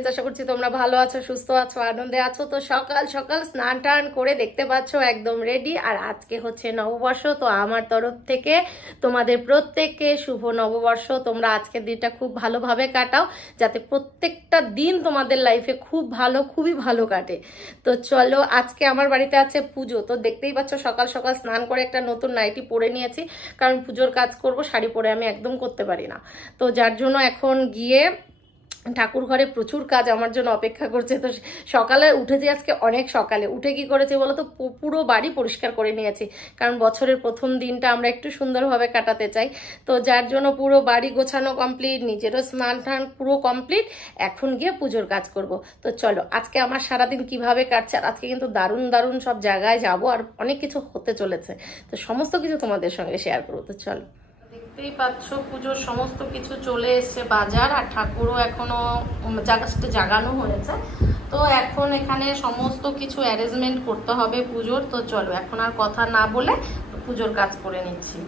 Friends, আশা করছি তোমরা ভালো আছো, সুস্থ আছো, আনন্দে আছো। তো সকাল সকাল স্নান টান করে দেখতে পাচ্ছ একদম রেডি। আর আজকে হচ্ছে নববর্ষ, তো আমার তরফ থেকে তোমাদের প্রত্যেককে শুভ নববর্ষ। তোমরা আজকের দিনটা খুব ভালোভাবে কাটাও, যাতে প্রত্যেকটা দিন তোমাদের লাইফে খুব ভালো, খুবই ভালো কাটে। তো চলো, আজকে আমার বাড়িতে আছে পুজো। তো দেখতেই পাচ্ছ সকাল সকাল স্নান করে একটা নতুন নাইটি পরে নিয়েছি, কারণ পুজোর কাজ করব, শাড়ি পরে আমি একদম করতে পারি না। তো যার জন্য এখন গিয়ে ঠাকুর ঘরে প্রচুর কাজ আমার জন্য অপেক্ষা করছে। তো সকালে উঠেছি, আজকে অনেক সকালে উঠে কি করেছি বলো তো, পুরো বাড়ি পরিষ্কার করে নিয়েছি, কারণ বছরের প্রথম দিনটা আমরা একটু সুন্দরভাবে কাটাতে চাই। তো যার জন্য পুরো বাড়ি গোছানো কমপ্লিট, নিজেরও স্নান টান পুরো কমপ্লিট। এখন গিয়ে পুজোর কাজ করব। তো চলো, আজকে আমার সারাদিন কিভাবে কাটছে। আর আজকে কিন্তু দারুণ দারুণ সব জায়গায় যাব, আর অনেক কিছু হতে চলেছে। তো সমস্ত কিছু তোমাদের সঙ্গে শেয়ার করবো। তো চলো, দেখতেই পাচ্ছ পুজোর সমস্ত কিছু চলে এসছে বাজার, আর ঠাকুরও এখনো জায়গাটা জাগানো হয়েছে। তো এখন এখানে সমস্ত কিছু অ্যারেঞ্জমেন্ট করতে হবে পুজোর। তো চলো, এখন আর কথা না বলে পুজোর কাজ করে নিচ্ছি।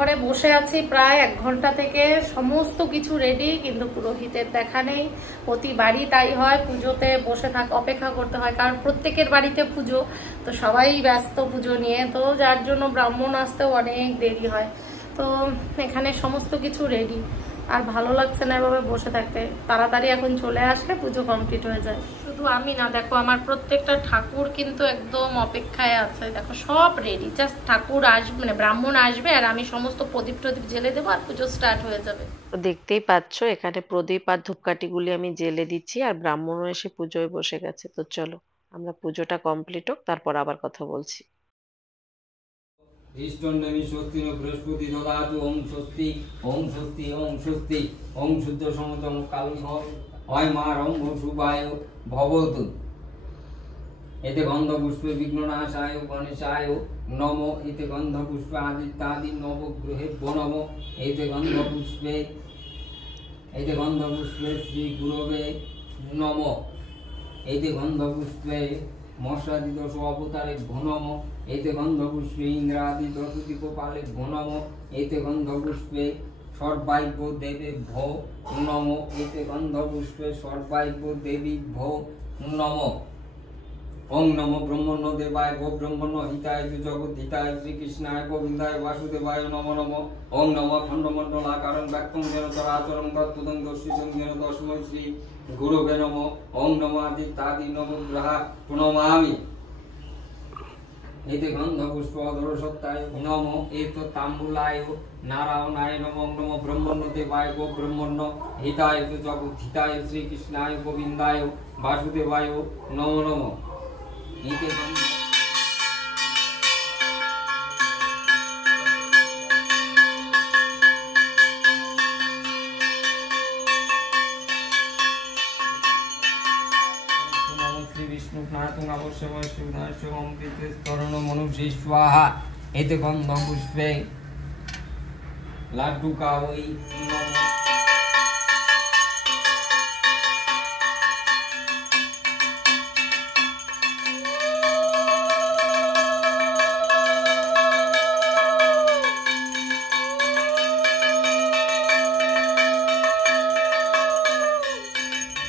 ঘরে বসে আছি প্রায় 1 ঘন্টা থেকে, সমস্ত কিছু রেডি, কিন্তু পুরোহিতের দেখা নেই। প্রতিবারই তাই হয়, পুজোতে বসে অপেক্ষা করতে হয়, কারণ প্রত্যেকের বাড়িতে পুজো, তো সবাই ব্যস্ত পুজো নিয়ে। তো যার জন্য ব্রাহ্মণ আসতেও অনেক দেরি হয়। তো এখানে সমস্ত কিছু রেডি, আর ভালো লাগছে না এভাবে বসে থাকতে। তাড়াতাড়ি এখন চলে আসলে পুজো কমপ্লিট হয়ে যায়। শুধু আমি না, দেখো আমার প্রত্যেকটা ঠাকুর কিন্তু একদম অপেক্ষায় আছে। দেখো সব রেডি, জাস্ট ঠাকুর আসবে, মানে ব্রাহ্মণ আসবে, আর আমি সমস্ত প্রদীপ টদীপ জেলে দেবো, আর পুজো স্টার্ট হয়ে যাবে। দেখতেই পাচ্ছ এখানে প্রদীপ আর ধূপকাঠিগুলি আমি জেলে দিচ্ছি, আর ব্রাহ্মণও এসে পুজোয় বসে গেছে। তো চলো, আমরা পুজোটা কমপ্লিট হোক, তারপর আবার কথা বলছি। ইষ্টন্নমি স্বস্তি ন বৃহস্পতি দদাতু ওং স্বস্তি ওং স্বস্তি ওং স্বস্তি ওং শুদ্ধ সমতম কালং হয় মা রং শুভায় ভবতু। এতে গন্ধ পুষ্পে বিঘ্ননাশায় গণেশায় নম। এতে গন্ধ পুষ্পে আদিত্যাদি নবগ্রহে নম। এতে গন্ধ পুষ্পে শ্রী গুরবে নম। এতে গন্ধ পুষ্পে মশাদি দশ অবতারে ঘনম। এতে গন্ধ পুষ্পে ইন্দ্রাদি দশদি গোপালে ঘনম। এতে গন্ধ পুষ্পে সর্বাইব দেবে ভো নম। এতে গন্ধ পুষ্পে সর্বাইব দেবী ভো নম। ওং নম ব্রহ্মণ্য দেবায় গো ব্রহ্মণ্য হিতায় জগৎ হিতায় শ্রীকৃষ্ণায় গোবিন্দায় বাসুদেবায় নম নম। ওং নম খণ্ডমণ্ডলাকারং ব্যক্তং যেন চরাচরং তৎপদং দর্শিতং যেন তস্मै শ্রী গুরবে নম। ওং নম আদিত্যাদি নবগ্রহা প্রণমামি। এতে গন্ধ পুষ্প অধর সত্তায় নম। এত তাম্বুলায় নারায়ণায় নম। নম ব্রহ্মণ্য দেবায় গো ব্রহ্মণ্য হিতায় জগৎ হিতায় শ্রীকৃষ্ণায় গোবিন্দায় বাসুদেবায় নম নম। এতে গন্ধ विष्णु प्नातुं अवश्यमय शिवदास्यं पितृस्तरण मनुष्य स्वाहा। एते गंध पुष्पे लाड्डू का वही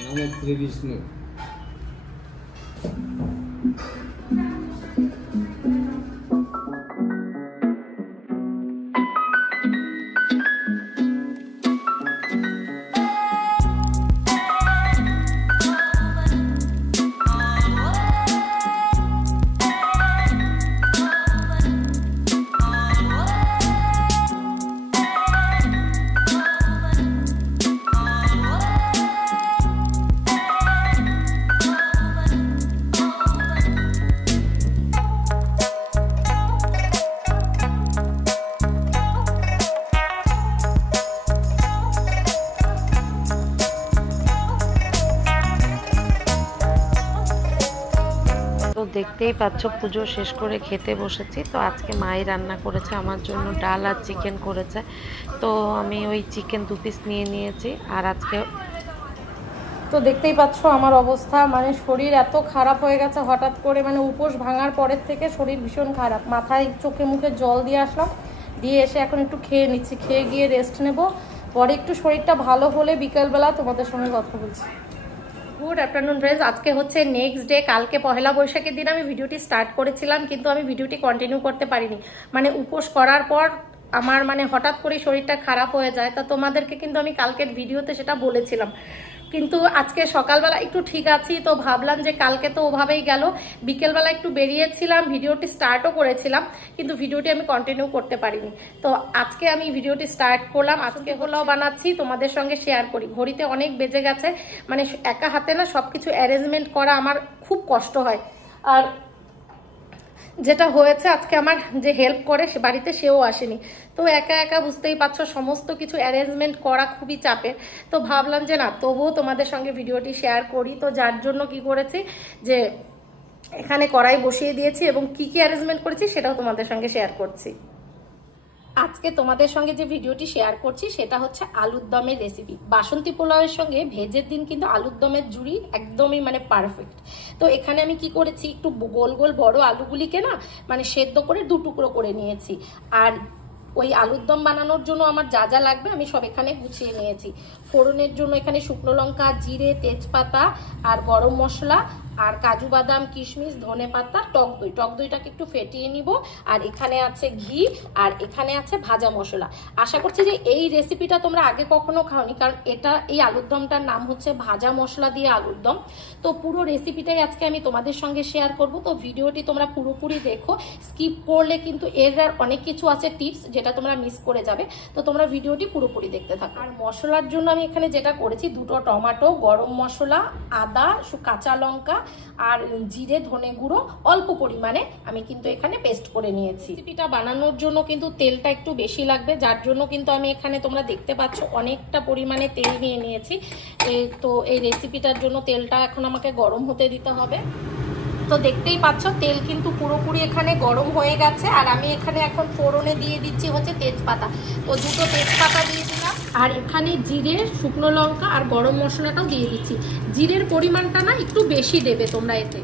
नमो श्री विष्णु। দেখতেই পাচ্ছ পুজো শেষ করে খেতে বসেছি। তো আজকে মাই রান্না করেছে আমার জন্য, ডাল আর চিকেন করেছে। তো আমি ওই চিকেন 2 পিস নিয়ে নিয়েছি। আর আজকে তো দেখতেই পাচ্ছ আমার অবস্থা, মানে শরীর এত খারাপ হয়ে গেছে হঠাৎ করে, মানে উপোস ভাঙার পরের থেকে শরীর ভীষণ খারাপ। মাথায় চোখে মুখে জল দিয়ে আসলাম, দিয়ে এসে এখন একটু খেয়ে নিচ্ছি, খেয়ে গিয়ে রেস্ট নেব। পরে একটু শরীরটা ভালো হলে বিকেলবেলা তোমাদের সঙ্গে কথা বলছি। গুড আফটারনুন ফ্রেন্ডস, আজকে হচ্ছে নেক্সট ডে। কালকে পহেলা বৈশাখের দিন আমি ভিডিওটি স্টার্ট করেছিলাম, কিন্তু আমি ভিডিওটি কন্টিনিউ করতে পারিনি। মানে উপোস করার পর আমার মানে হঠাৎ করে শরীরটা খারাপ হয়ে যায়। তা তোমাদেরকে কিন্তু আমি কালকের ভিডিওতে সেটা বলেছিলাম, কিন্তু আজকে সকালবেলা একটু ঠিক আছি। তো ভাবলাম যে কালকে তো ওভাবেই গেল, বিকেলবেলা একটু বেরিয়েছিলাম, ভিডিওটি স্টার্টও করেছিলাম, কিন্তু ভিডিওটি আমি কন্টিনিউ করতে পারিনি। তো আজকে আমি ভিডিওটি স্টার্ট করলাম। আজকে পোলাও বানাচ্ছি, তোমাদের সঙ্গে শেয়ার করি। ঘড়িতে অনেক বেজে গেছে, মানে একা হাতে না সবকিছু অ্যারেঞ্জমেন্ট করা আমার খুব কষ্ট হয়। আর যেটা হয়েছে, আজকে আমার যে হেল্প করে সে বাড়িতে সেও আসেনি। তো একা একা বুঝতেই পারছো সমস্ত কিছু অ্যারেঞ্জমেন্ট করা খুবই চাপের। তো ভাবলাম যে না, তবুও তোমাদের সঙ্গে ভিডিওটি শেয়ার করি। তো যার জন্য কি করেছি যে এখানে কড়াই বসিয়ে দিয়েছি এবং কি কি অ্যারেঞ্জমেন্ট করেছি সেটাও তোমাদের সঙ্গে শেয়ার করছি। আজকে তোমাদের সঙ্গে যে ভিডিওটি শেয়ার করছি সেটা হচ্ছে আলুর দমের রেসিপি। বাসন্তী পোলাওয়ের সঙ্গে ভেজের দিন কিন্তু আলুর দমের জুড়ি একদমই মানে পারফেক্ট। তো এখানে আমি কি করেছি, একটু গোল গোল বড় আলুগুলিকে না মানে সেদ্ধ করে 2 টুকরো করে নিয়েছি। আর ওই আলুর দম বানানোর জন্য আমার যা যা লাগবে আমি সব এখানে গুছিয়ে নিয়েছি। ফোড়নের জন্য এখানে শুকনো লঙ্কা, জিরে, তেজপাতা আর গরম মশলা আর কাজু বাদাম, কিশমিশ, ধনে পাতা, টক দই। টক দইটাকে একটু ফেটিয়ে নিব। আর এখানে আছে ঘি, আর এখানে আছে ভাজা মশলা। আশা করছি যে এই রেসিপিটা তোমরা আগে কখনো খাওনি, কারণ এই আলুর দমটার নাম হচ্ছে ভাজা মশলা দিয়ে আলুর দম। তো পুরো রেসিপিটাই আজকে আমি তোমাদের সঙ্গে শেয়ার করব। তো ভিডিওটি তোমরা পুরোপুরি দেখো, স্কিপ করলে কিন্তু এর আর অনেক কিছু আছে টিপস যেটা তোমরা মিস করে যাবে। তো তোমরা ভিডিওটি পুরোপুরি দেখতে থাকো। আর মশলার জন্য আমি এখানে যেটা করেছি, 2টো টমেটো, গরম মশলা, আদা, কাঁচা লঙ্কা আর জিরে, ধনে গুঁড়ো অল্প পরিমাণে আমি কিন্তু এখানে পেস্ট করে নিয়েছি। রেসিপিটা বানানোর জন্য কিন্তু তেলটা একটু বেশি লাগবে, যার জন্য কিন্তু আমি এখানে তোমরা দেখতে পাচ্ছ অনেকটা পরিমাণে তেল নিয়ে নিয়েছি। তো এই রেসিপিটার জন্য তেলটা এখন আমাকে গরম হতে দিতে হবে। তো দেখতেই পাচ্ছ তেল কিন্তু পুরোপুরি এখানে গরম হয়ে গেছে। আর আমি এখানে এখন ফোড়নে দিয়ে দিচ্ছি হচ্ছে তেজপাতা। তো 2টো তেজপাতা দিয়ে দিলাম, আর এখানে জিরে, শুকনো লঙ্কা আর গরম মশলাটাও দিয়ে দিচ্ছি। জিরের পরিমাণটা না একটু বেশি দেবে তোমরা এতে।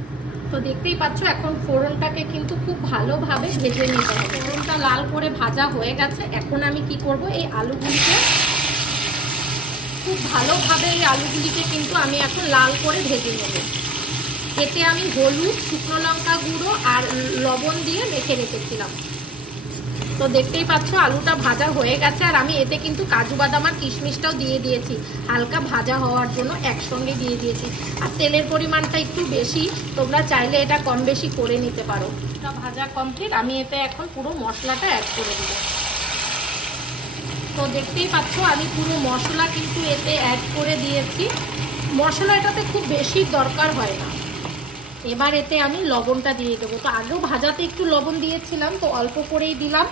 তো দেখতেই পাচ্ছ এখন ফোড়নটাকে কিন্তু খুব ভালোভাবে ভেজে নিতে হবে। ফোড়নটা লাল করে ভাজা হয়ে গেছে। এখন আমি কি করব, এই আলুগুলিকে খুব ভালোভাবে কিন্তু আমি এখন লাল করে ভেজে নেব। এতে আমি হলুদ, শুকনো লঙ্কা গুঁড়ো আর লবণ দিয়ে মেখে রেখেছিলাম। তো দেখতেই পাচ্ছ আলুটা ভাজা হয়ে গেছে। আর আমি এতে কিন্তু কাজু বাদাম আর কিশমিশটাও দিয়ে দিয়েছি, হালকা ভাজা হওয়ার জন্য একসঙ্গে দিয়ে দিয়েছি। আর তেলের পরিমাণটা একটু বেশি, তোমরা চাইলে এটা কম বেশি করে নিতে পারো। এটা ভাজা কমপ্লিট, আমি এতে এখন পুরো মশলাটা অ্যাড করে দেব। তো দেখতেই পাচ্ছ আমি পুরো মশলা কিন্তু এতে অ্যাড করে দিয়েছি। মশলা এটাতে খুব বেশি দরকার হয় না। এবার এতে আমি লবণটা দিয়ে দেবো। তো আগেও ভাজাতে একটু লবণ দিয়েছিলাম, তো অল্প করেই দিলাম।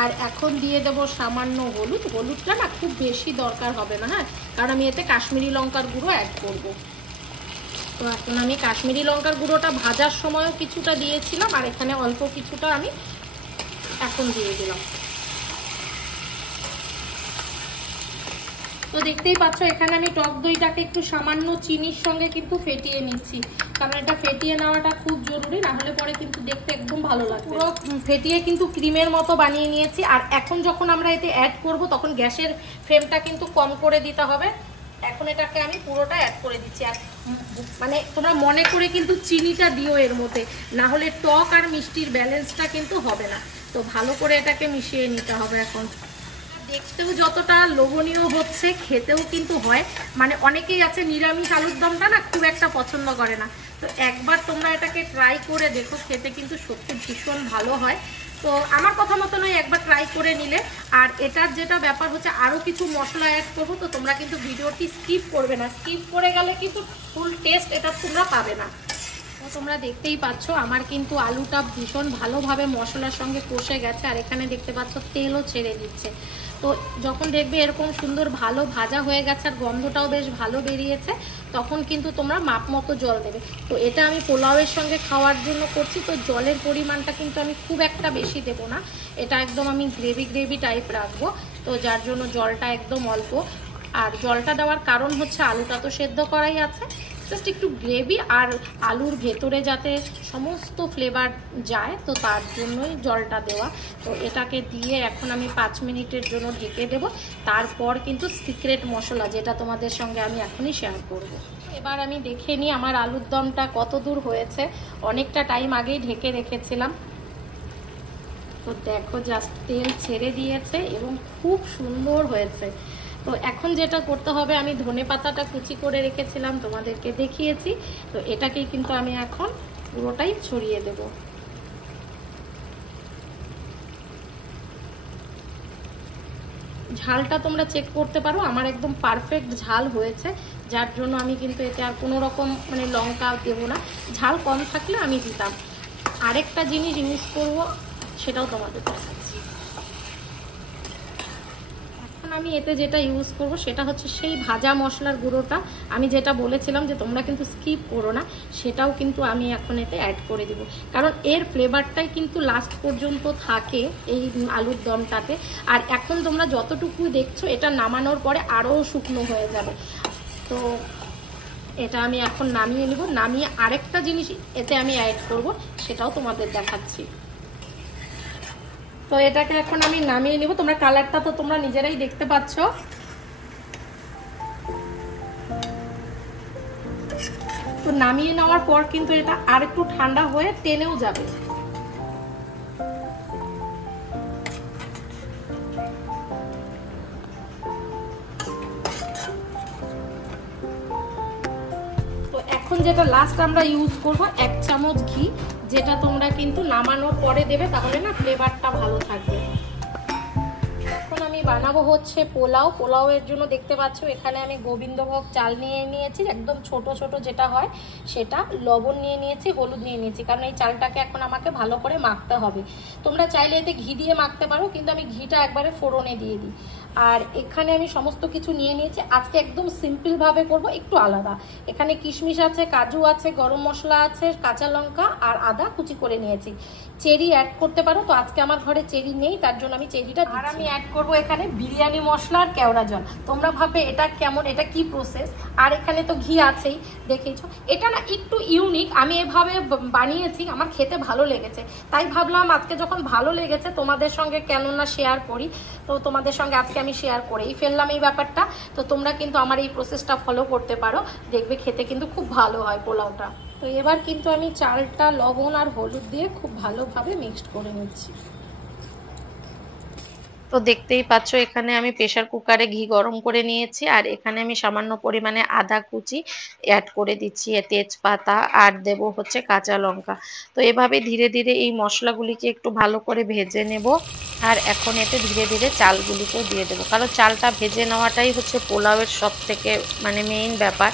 আর এখন দিয়ে দেবো সামান্য হলুদ। হলুদটা না খুব বেশি দরকার হবে না, হ্যাঁ, কারণ আমি এতে কাশ্মীরি লঙ্কার গুঁড়ো অ্যাড করব। তো এখন আমি কাশ্মীরি লঙ্কার গুঁড়োটা ভাজার সময়ও কিছুটা দিয়েছিলাম, আর এখানে অল্প কিছুটা আমি এখন দিয়ে দিলাম। তো দেখতেই পাচ্ছ এখানে আমি টক দইটাকে একটু সামান্য চিনির সঙ্গে কিন্তু ফেটিয়ে নিচ্ছি, কারণ এটা ফেটিয়ে নেওয়াটা খুব জরুরি, না হলে পরে কিন্তু দেখতে একদম ভালো লাগবে। পুরো ফেটিয়ে কিন্তু ক্রিমের মতো বানিয়ে নিয়েছি। আর এখন যখন আমরা এতে অ্যাড করব তখন গ্যাসের ফ্লেমটা কিন্তু কম করে দিতে হবে। এখন এটাকে আমি পুরোটা অ্যাড করে দিচ্ছি। আর মানে তোমরা মনে করে কিন্তু চিনিটা দিও এর মধ্যে, না হলে টক আর মিষ্টির ব্যালেন্সটা কিন্তু হবে না। তো ভালো করে এটাকে মিশিয়ে নিতে হবে। এখন দেখতেও যতটা লোভনীয় হচ্ছে, খেতেও কিন্তু হয়। মানে অনেকেই আছে নিরামিষ আলুর দমটা না খুব একটা পছন্দ করে না। তো একবার তোমরা এটাকে ট্রাই করে দেখো, খেতে কিন্তু সত্যি ভীষণ ভালো হয়। তো আমার কথা মতো নয়, একবার ট্রাই করে নিলে। আর এটার যেটা ব্যাপার হচ্ছে আরও কিছু মশলা অ্যাড করবো, তো তোমরা কিন্তু ভিডিওটি স্কিপ করবে না। স্কিপ করে গেলে কিন্তু ফুল টেস্ট এটা তোমরা পাবে না। তোমরা দেখতেই পাচ্ছ আমার কিন্তু আলুটা ভীষণ ভালোভাবে মশলার সঙ্গে কষে গেছে, আর এখানে দেখতে পাচ্ছ তেলও ছেড়ে দিচ্ছে। তো যখন দেখবে এরকম সুন্দর ভালো ভাজা হয়ে গেছে আর গন্ধটাও বেশ ভালো বেরিয়েছে, তখন কিন্তু তোমরা মাপ মতো জল দেবে। তো এটা আমি পোলাওয়ের সঙ্গে খাওয়ার জন্য করছি, তো জলের পরিমাণটা কিন্তু আমি খুব একটা বেশি দেব না, এটা একদম আমি গ্রেভি টাইপ রাখবো, তো যার জন্য জলটা একদম অল্প। আর জলটা দেওয়ার কারণ হচ্ছে আলুটা তো সেদ্ধ করাই আছে, জাস্ট একটু গ্রেভি আর আলুর ভেতরে যাতে সমস্ত ফ্লেভার যায়, তো তার জন্যই জলটা দেওয়া। তো এটাকে দিয়ে এখন আমি 5 মিনিটের জন্য ঢেকে দেব। তারপর কিন্তু সিক্রেট মশলা, যেটা তোমাদের সঙ্গে আমি এখনই শেয়ার করব। এবার আমি দেখে নিই আমার আলুর দমটা কত দূর হয়েছে। অনেকটা টাইম আগেই ঢেকে রেখেছিলাম, তো দেখো জাস্ট তেল ছেড়ে দিয়েছে এবং খুব সুন্দর হয়েছে। তো এখন যেটা করতে হবে, আমি ধনেপাতাটা কুচি করে রেখেছিলাম, তোমাদেরকে দেখিয়েছি, তো এটাকেই কিন্তু আমি এখন পুরোটাই ছড়িয়ে দেব। ঝালটা তোমরা চেক করতে পারো, আমার একদম পারফেক্ট ঝাল হয়েছে, যার জন্য আমি কিন্তু এতে আর কোনো রকম মানে লঙ্কা দেবো না। ঝাল কম থাকলে আমি দিতাম। আরেকটা জিনিস ইউজ করব, সেটাও তোমাদের দেখাচ্ছি। আমি এতে যেটা ইউজ করব সেটা হচ্ছে সেই ভাজা মশলার গুঁড়োটা, আমি যেটা বলেছিলাম যে তোমরা কিন্তু স্কিপ করো না, সেটাও কিন্তু আমি এখন এতে অ্যাড করে দেব, কারণ এর ফ্লেভারটাই কিন্তু লাস্ট পর্যন্ত থাকে এই আলুর দমটাতে। আর এখন তোমরা যতটুকু দেখছো, এটা নামানোর পরে আরও শুকনো হয়ে যাবে। তো এটা আমি এখন নামিয়ে নেব। নামিয়ে আরেকটা জিনিস এতে আমি অ্যাড করব, সেটাও তোমাদের দেখাচ্ছি। তো এটাকে এখন আমি নামিয়ে নিব। তোমরা কালারটা তো তোমরা নিজেরাই দেখতে পাচ্ছ। তো নামিয়ে নেওয়ার পর কিন্তু এটা আর একটু ঠান্ডা হয়ে টেনেও যাবে। তো এখন যেটা লাস্ট আমরা ইউজ করব 1 চামচ ঘি, যেটা তোমরা কিন্তু নামানোর পরে দেবে, তাহলে না ফ্লেভারটা ভালো থাকবে। এখন আমি বানাবো হচ্ছে পোলাও। পোলাওয়ের জন্য দেখতে পাচ্ছ এখানে আমি গোবিন্দভোগ চাল নিয়ে নিয়েছি, একদম ছোট ছোট যেটা হয় সেটা, লবণ নিয়ে নিয়েছি, হলুদ নিয়ে নিয়েছি, কারণ এই চালটাকে এখন আমাকে ভালো করে মাখতে হবে। তোমরা চাইলে এতে ঘি দিয়ে মাখতে পারো, কিন্তু আমি ঘিটা একবারে ফোড়নে দিয়ে দিই। আর এখানে আমি সমস্ত কিছু নিয়ে নিয়েছি। আজকে একদম সিম্পলভাবে করব, একটু আলাদা। এখানে কিশমিশ আছে, কাজু আছে, গরম মশলা আছে, কাঁচা লঙ্কা আর আদা কুচি করে নিয়েছি। চেরি অ্যাড করতে পারো, তো আজকে আমার ঘরে চেরি নেই, তার জন্য আমি চেরিটা দিচ্ছি। আর আমি অ্যাড করব এখানে বিরিয়ানি মশলা আর কেওড়া জল। তোমরা ভাববে এটা কেমন, এটা কি প্রসেস। আর এখানে তো ঘি আছেই, দেখেছো। এটা না একটু ইউনিক, আমি এভাবে বানিয়েছি, আমার খেতে ভালো লেগেছে, তাই ভাবলাম আজকে যখন ভালো লেগেছে তোমাদের সঙ্গে কেন না শেয়ার করি। তো তোমাদের সঙ্গে আজকে আমি শেয়ার করেই ফেললাম এই ব্যাপারটা। তো তোমরা কিন্তু আমার এই প্রসেসটা ফলো করতে পারো, দেখবে খেতে কিন্তু খুব ভালো হয় পোলাওটা। তো এবার কিন্তু আমি চালটা লবণ আর হলুদ দিয়ে খুব ভালোভাবে মিক্সড করে নিচ্ছি। তো দেখতেই পাচ্ছ এখানে আমি প্রেসার কুকারে ঘি গরম করে নিয়েছি, আর এখানে আমি সামান্য পরিমাণে আদা কুচি অ্যাড করে দিচ্ছি, তেজপাতা আর দেব হচ্ছে কাঁচা লঙ্কা। তো এভাবে ধীরে ধীরে এই মশলাগুলিকে একটু ভালো করে ভেজে নেব। আর এখন এতে ধীরে ধীরে চালগুলিকেও দিয়ে দেবো, কারণ চালটা ভেজে নেওয়াটাই হচ্ছে পোলাওয়ের সব থেকে মানে মেইন ব্যাপার।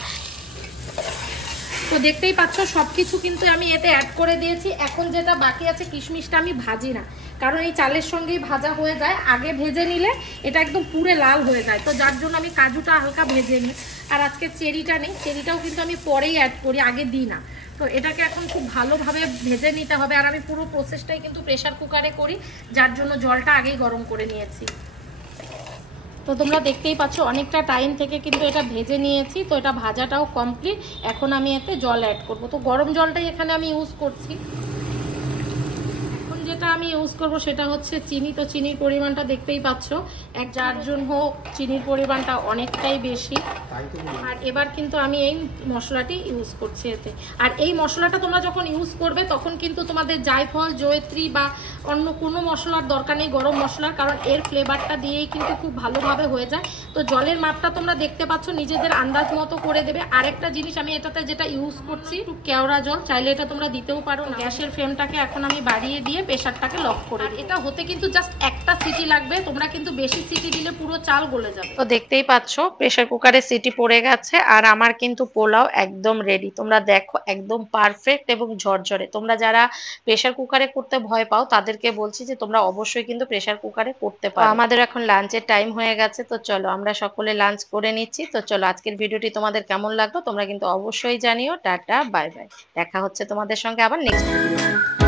তো দেখতেই পাচ্ছ সবকিছু কিন্তু আমি এতে অ্যাড করে দিয়েছি। এখন যেটা বাকি আছে, কিশমিশটা আমি ভাজি না, কারণ এই চালের সঙ্গেই ভাজা হয়ে যায়। আগে ভেজে নিলে এটা একদম পুরে লাল হয়ে যায়, তো যার জন্য আমি কাজুটা হালকা ভেজে নিই। আর আজকে চেরিটা নেই, চেরিটাও কিন্তু আমি পরেই অ্যাড করি, আগে দিই না। তো এটাকে এখন খুব ভালোভাবে ভেজে নিতে হবে। আর আমি পুরো প্রসেসটাই কিন্তু প্রেসার কুকারে করি, যার জন্য জলটা আগেই গরম করে নিয়েছি। তো তোমরা দেখতেই পাচ্ছ অনেকটা টাইম থেকে কিন্তু এটা ভেজে নিয়েছি, তো এটা ভাজাটাও কমপ্লিট। এখন আমি এতে জল অ্যাড করব। তো গরম জলটাই এখানে আমি ইউজ করছি। এখন যেটা আমি ইউজ করব সেটা হচ্ছে চিনি। তো চিনির পরিমাণটা দেখতেই পাচ্ছ, যার জন্য চিনির পরিমাণটা অনেকটাই বেশি। আর এবার কিন্তু আমি এই মশলাটি ইউজ করছি এতে। আর এই মশলাটা তোমরা যখন ইউজ করবে তখন কিন্তু তোমাদের জায়ফল, জয়ত্রী বা অন্য কোনো মশলার দরকার নেই, গরম মশলার, কারণ এর ফ্লেভারটা দিয়েই কিন্তু খুব ভালোভাবে হয়ে যায়। তো জলের মাপটা তোমরা দেখতে পাচ্ছ, নিজেদের আন্দাজ মতো করে দেবে। আরেকটা জিনিস আমি এটাতে যেটা ইউজ করছি, কেওড়া জল, চাইলে এটা তোমরা দিতেও পারো। গ্যাসের ফ্লেমটাকে এখন আমি বাড়িয়ে দিয়ে প্রেসার প্রেসারটাকে লক করে দিই। এটা হতে কিন্তু জাস্ট একটা সিটি লাগবে, তোমরা কিন্তু বেশি সিটি দিলে পুরো চাল গলে যাবে। তো দেখতেই পাচ্ছ প্রেসার কুকারে সিটি পড়ে গেছে আর আমার কিন্তু পোলাও একদম রেডি। তোমরা দেখো একদম পারফেক্ট এবং ঝরঝরে। তোমরা যারা প্রেসার কুকারে করতে ভয় পাও তাদেরকে বলছি যে তোমরা অবশ্যই কিন্তু প্রেসার কুকারে করতে পারো। আমাদের এখন লাঞ্চের টাইম হয়ে গেছে, তো চলো আমরা সকলে লাঞ্চ করে নিচ্ছি। তো চলো আজকের ভিডিওটি তোমাদের কেমন লাগলো তোমরা কিন্তু অবশ্যই জানিও। টাটা বাই বাই, দেখা হচ্ছে তোমাদের সঙ্গে আবার নেক্সট ভিডিও।